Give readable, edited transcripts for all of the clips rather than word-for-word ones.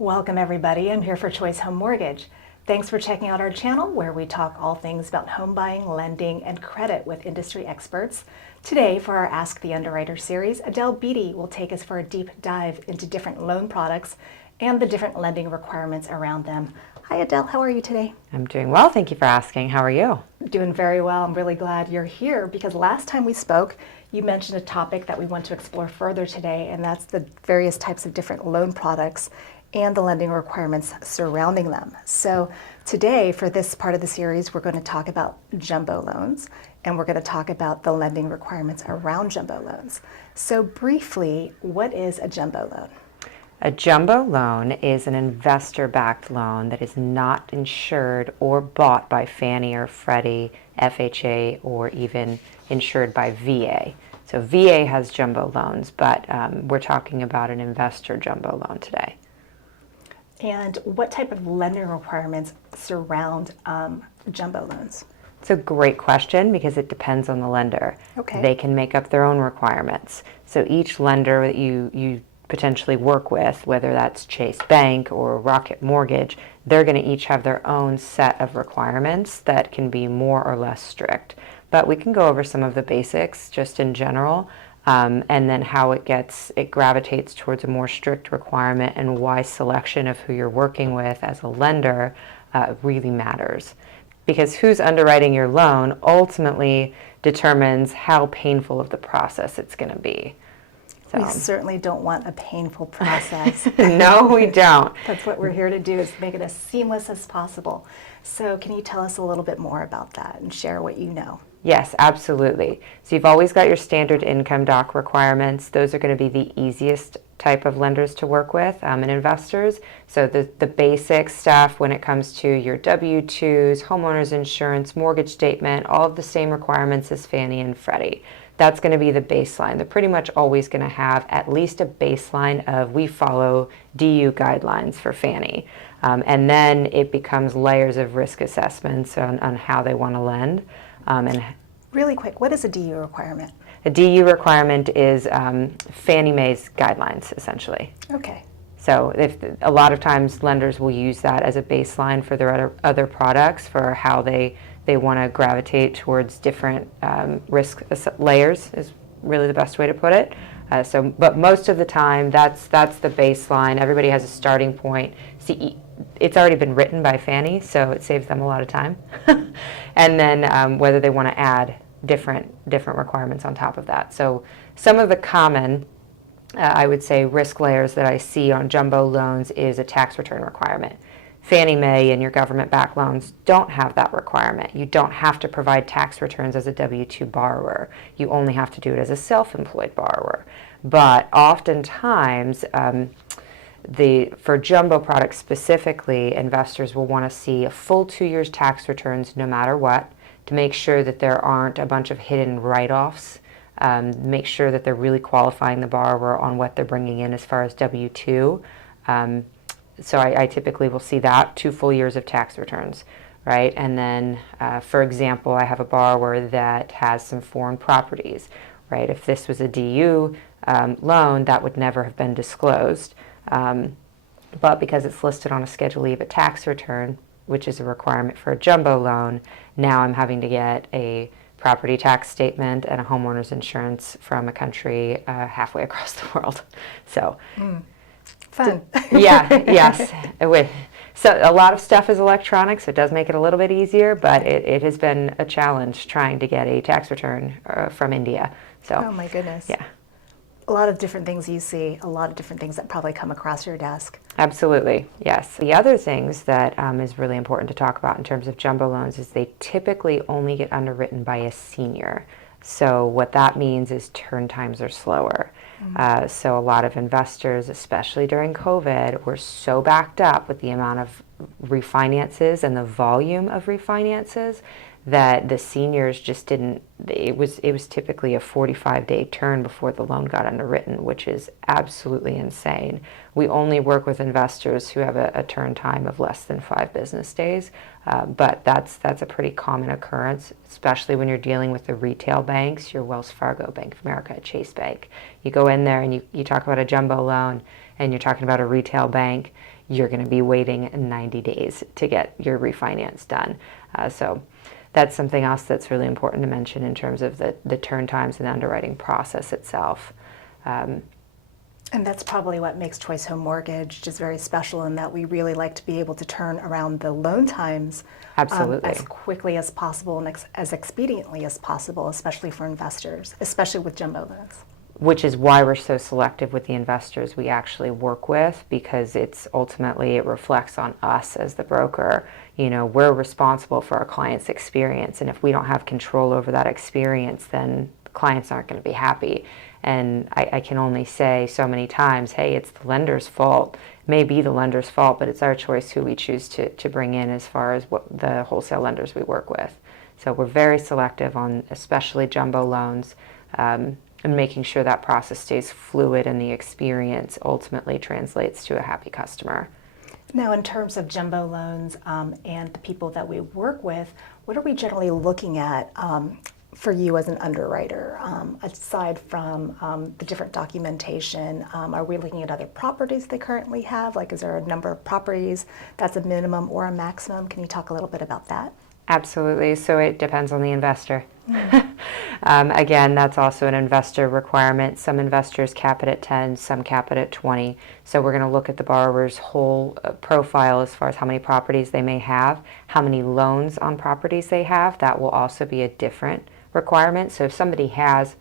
Welcome everybody, I'm here for Choice Home Mortgage. Thanks for checking out our channel where we talk all things about home buying, lending, and credit with industry experts. Today for our Ask the Underwriter series, Adele Beatty will take us for a deep dive into different loan products and the different lending requirements around them. Hi Adele, how are you today? I'm doing well, thank you for asking. How are you? Doing very well. I'm really glad you're here because last time we spoke, you mentioned a topic that we want to explore further today, and that's the various types of different loan products and the lending requirements surrounding them. So today, for this part of the series, we're going to talk about jumbo loans, and we're going to talk about the lending requirements around jumbo loans. So briefly, what is a jumbo loan? A jumbo loan is an investor-backed loan that is not insured or bought by Fannie or Freddie, FHA, or even insured by VA. So VA has jumbo loans, but we're talking about an investor jumbo loan today. And what type of lending requirements surround jumbo loans? It's a great question because it depends on the lender. Okay. They can make up their own requirements. So each lender that you potentially work with, whether that's Chase Bank or Rocket Mortgage, they're going to each have their own set of requirements that can be more or less strict. But we can go over some of the basics just in general. And then how it gravitates towards a more strict requirement and why selection of who you're working with as a lender really matters. Because who's underwriting your loan ultimately determines how painful of the process it's going to be. So. We certainly don't want a painful process. No, we don't. That's what we're here to do, is make it as seamless as possible. So can you tell us a little bit more about that and share what you know? Yes, absolutely. So you've always got your standard income doc requirements. Those are going to be the easiest type of lenders to work with and investors. So the basic stuff when it comes to your W-2s, homeowners insurance, mortgage statement, all of the same requirements as Fannie and Freddie. That's going to be the baseline. They're pretty much always going to have at least a baseline of we follow DU guidelines for Fannie. And then it becomes layers of risk assessments on how they want to lend. And really quick, what is a DU requirement? A DU requirement is Fannie Mae's guidelines, essentially. Okay. So a lot of times lenders will use that as a baseline for their other products for how they want to gravitate towards different risk layers is really the best way to put it. But most of the time, that's the baseline. Everybody has a starting point. See, it's already been written by Fannie, so it saves them a lot of time. And then whether they want to add different requirements on top of that. So some of the common, I would say, risk layers that I see on jumbo loans is a tax return requirement. Fannie Mae and your government-backed loans don't have that requirement. You don't have to provide tax returns as a W-2 borrower. You only have to do it as a self-employed borrower. But oftentimes, for jumbo products specifically, investors will want to see a full 2 years tax returns no matter what to make sure that there aren't a bunch of hidden write-offs. Make sure that they're really qualifying the borrower on what they're bringing in as far as W-2. So I typically will see that 2 full years of tax returns, right? And then, for example, I have a borrower that has some foreign properties, right? If this was a DU loan, that would never have been disclosed. But because it's listed on a Schedule E of a tax return, which is a requirement for a jumbo loan, now I'm having to get a property tax statement and a homeowner's insurance from a country halfway across the world. So. Fun. Yes. So a lot of stuff is electronic, so it does make it a little bit easier, but it has been a challenge trying to get a tax return from India. So. Oh my goodness. Yeah. A lot of different things you see, a lot of different things that probably come across your desk. Absolutely, yes. The other things that is really important to talk about in terms of jumbo loans is they typically only get underwritten by a senior. So what that means is turn times are slower. So a lot of investors, especially during COVID, were so backed up with the amount of refinances and the volume of refinances that the seniors just didn't, it was typically a 45-day turn before the loan got underwritten, which is absolutely insane. We only work with investors who have a turn time of less than 5 business days, but that's a pretty common occurrence, especially when you're dealing with the retail banks, your Wells Fargo, Bank of America, Chase Bank. You go in there and you talk about a jumbo loan and you're talking about a retail bank. you're going to be waiting 90 days to get your refinance done. So that's something else that's really important to mention in terms of the turn times and the underwriting process itself. And that's probably what makes Choice Home Mortgage just very special, in that we really like to be able to turn around the loan times Absolutely. as quickly as possible and as expediently as possible, especially for investors, especially with jumbo loans. Which is why we're so selective with the investors we actually work with, because it's ultimately, it reflects on us as the broker. We're responsible for our client's experience, and if we don't have control over that experience, then clients aren't going to be happy. And I can only say so many times, hey, it's the lender's fault. It may be the lender's fault, but it's our choice who we choose to bring in as far as what the wholesale lenders we work with. So we're very selective on especially jumbo loans, and making sure that process stays fluid and the experience ultimately translates to a happy customer. Now, in terms of jumbo loans and the people that we work with, what are we generally looking at for you as an underwriter, aside from the different documentation? Are we looking at other properties they currently have? Like, is there a number of properties that's a minimum or a maximum? Can you talk a little bit about that? Absolutely. So it depends on the investor. Again, that's also an investor requirement. Some investors cap it at 10, some cap it at 20. So we're going to look at the borrower's whole profile as far as how many properties they may have, how many loans on properties they have. That will also be a different requirement. So if somebody has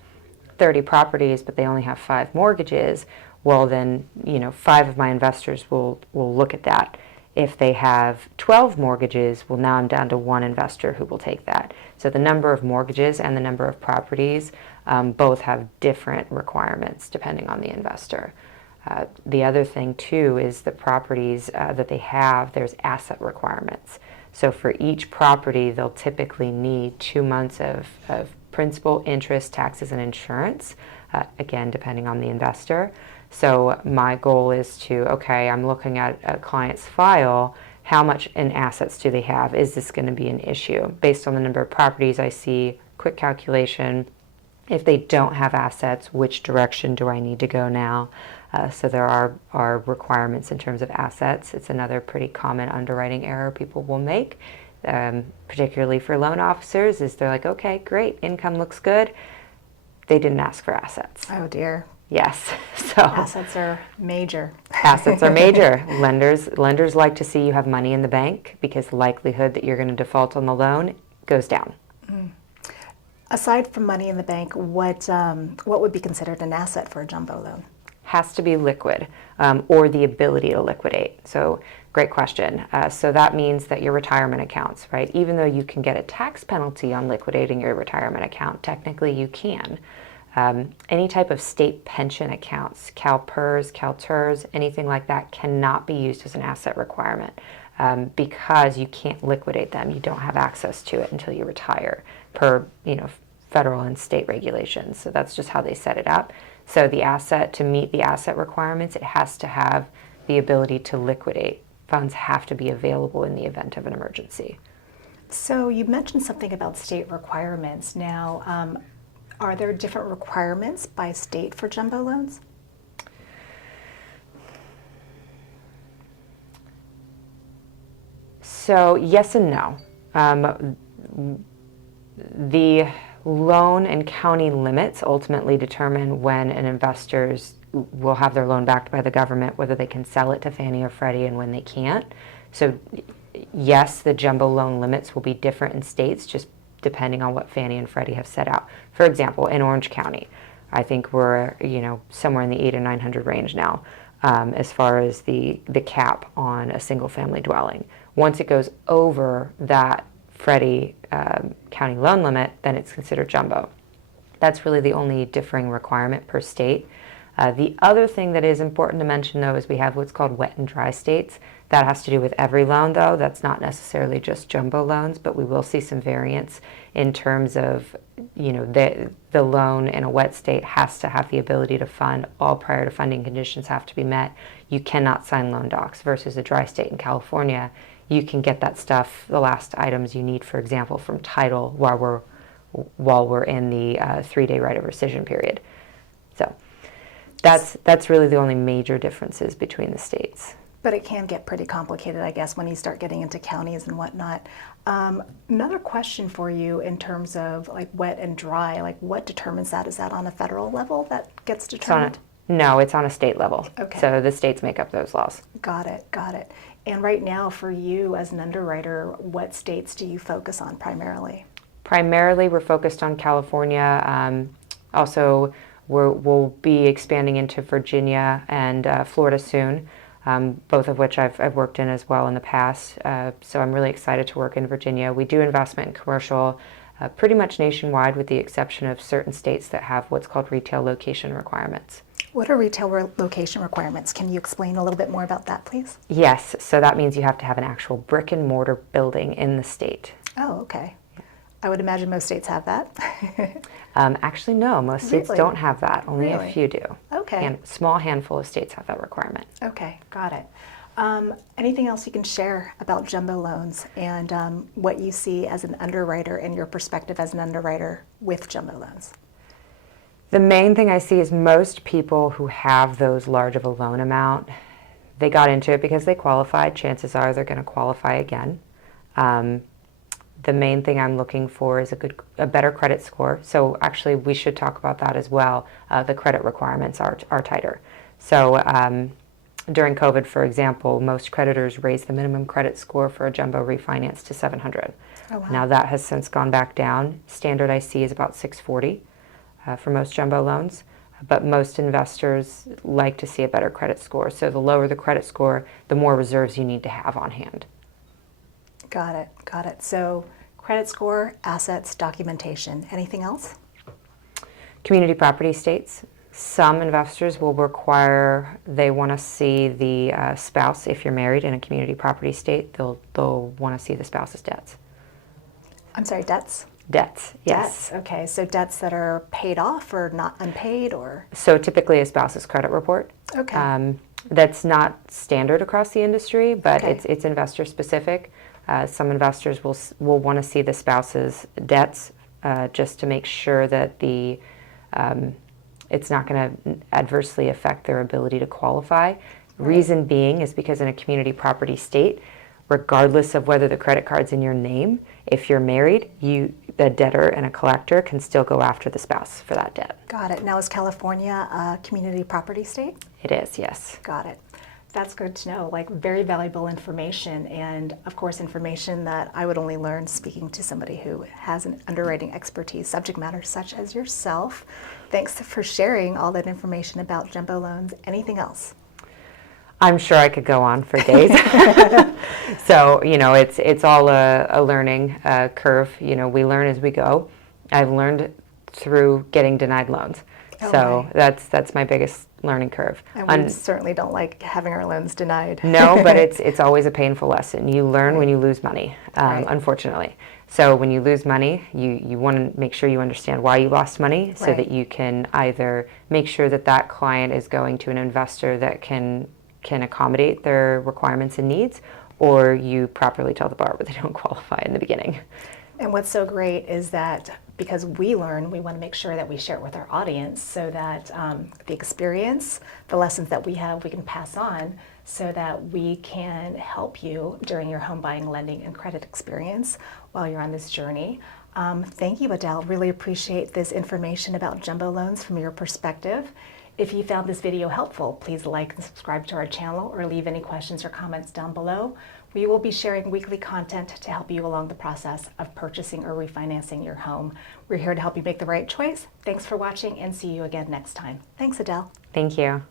30 properties but they only have 5 mortgages, well then, 5 of my investors will look at that. If they have 12 mortgages, well, now I'm down to 1 investor who will take that. So the number of mortgages and the number of properties both have different requirements depending on the investor. The other thing too is the properties that they have, there's asset requirements. So for each property, they'll typically need 2 months of principal, interest, taxes, and insurance, again, depending on the investor. So my goal is I'm looking at a client's file, how much in assets do they have? Is this going to be an issue? Based on the number of properties I see, quick calculation, if they don't have assets, which direction do I need to go now? So there are requirements in terms of assets. It's another pretty common underwriting error people will make, particularly for loan officers, is they're like, okay, great, income looks good. They didn't ask for assets. Oh dear. Yes. So assets are major. Assets are major. Lenders like to see you have money in the bank because the likelihood that you're going to default on the loan goes down. Aside from money in the bank, what would be considered an asset for a jumbo loan? Has to be liquid, or the ability to liquidate. So great question. So that means that your retirement accounts, right? Even though you can get a tax penalty on liquidating your retirement account, technically you can. Any type of state pension accounts, CalPERS, CalTERS, anything like that cannot be used as an asset requirement because you can't liquidate them. You don't have access to it until you retire per federal and state regulations. So that's just how they set it up. So the asset, to meet the asset requirements, it has to have the ability to liquidate. Funds have to be available in the event of an emergency. So you mentioned something about state requirements. Now, are there different requirements by state for jumbo loans? So yes and no. The loan and county limits ultimately determine when an investors will have their loan backed by the government, whether they can sell it to Fannie or Freddie and when they can't. So yes, the jumbo loan limits will be different in states just depending on what Fannie and Freddie have set out. For example, in Orange County, I think we're somewhere in the 800 or 900 range now as far as the cap on a single family dwelling. Once it goes over that Freddie county loan limit, then it's considered jumbo. That's really the only differing requirement per state. The other thing that is important to mention, though, is we have what's called wet and dry states. That has to do with every loan, though. That's not necessarily just jumbo loans, but we will see some variance in terms of, the loan in a wet state has to have the ability to fund. All prior to funding conditions have to be met. You cannot sign loan docs versus a dry state in California. You can get that stuff, the last items you need, for example, from title while we're in the 3-day right of rescission period. So that's really the only major differences between the states. But it can get pretty complicated, I guess, when you start getting into counties and whatnot. Another question for you in terms of like wet and dry, like what determines that? Is that on a federal level that gets determined? No, it's on a state level. Okay. So the states make up those laws. Got it, got it. And right now for you as an underwriter, what states do you focus on primarily? Primarily, we're focused on California. Also, we'll be expanding into Virginia and Florida soon, both of which I've worked in as well in the past. So I'm really excited to work in Virginia. We do investment in commercial pretty much nationwide with the exception of certain states that have what's called retail location requirements. What are retail location requirements? Can you explain a little bit more about that, please? Yes, so that means you have to have an actual brick and mortar building in the state. Oh, okay. I would imagine most states have that. Actually, no, most states Really? don't have that. Only Really? a few do. Okay. And small handful of states have that requirement. Okay, got it. Anything else you can share about jumbo loans and what you see as an underwriter and your perspective as an underwriter with jumbo loans? The main thing I see is most people who have those large of a loan amount, they got into it because they qualified. Chances are they're going to qualify again. The main thing I'm looking for is a better credit score. So actually, we should talk about that as well. The credit requirements are tighter. So during COVID, for example, most creditors raised the minimum credit score for a jumbo refinance to 700. Oh, wow. Now that has since gone back down. Standard I see is about 640 for most jumbo loans. But most investors like to see a better credit score. So the lower the credit score, the more reserves you need to have on hand. Got it, got it. So credit score, assets, documentation. Anything else? Community property states. Some investors will require, they want to see the spouse. If you're married in a community property state, they'll want to see the spouse's debts. I'm sorry, debts? Debts, yes. Debts, okay. So debts that are paid off or not unpaid or? So typically a spouse's credit report. Okay. That's not standard across the industry, but Okay. it's investor specific. Some investors will want to see the spouse's debts just to make sure that it's not going to adversely affect their ability to qualify. Right. Reason being is because in a community property state, regardless of whether the credit card's in your name, if you're married, the debtor and a collector can still go after the spouse for that debt. Got it. Now is California a community property state? It is, yes. Got it. That's good to know, like very valuable information, and of course information that I would only learn speaking to somebody who has an underwriting expertise, subject matter such as yourself. Thanks for sharing all that information about jumbo loans. Anything else? I'm sure I could go on for days. So, it's all a learning curve. We learn as we go. I've learned through getting denied loans. Oh, So right. that's my biggest learning curve. And we certainly don't like having our loans denied. No, but it's always a painful lesson. You learn when you lose money, Right. unfortunately. So when you lose money, you want to make sure you understand why you lost money so Right. that you can either make sure that client is going to an investor that can accommodate their requirements and needs, or you properly tell the borrower they don't qualify in the beginning. And what's so great is that because we learn, we want to make sure that we share it with our audience so that the experience, the lessons that we have, we can pass on so that we can help you during your home buying, lending, and credit experience while you're on this journey. Thank you, Adele. Really appreciate this information about jumbo loans from your perspective. If you found this video helpful, please like and subscribe to our channel or leave any questions or comments down below. We will be sharing weekly content to help you along the process of purchasing or refinancing your home. We're here to help you make the right choice. Thanks for watching and see you again next time. Thanks, Adele. Thank you.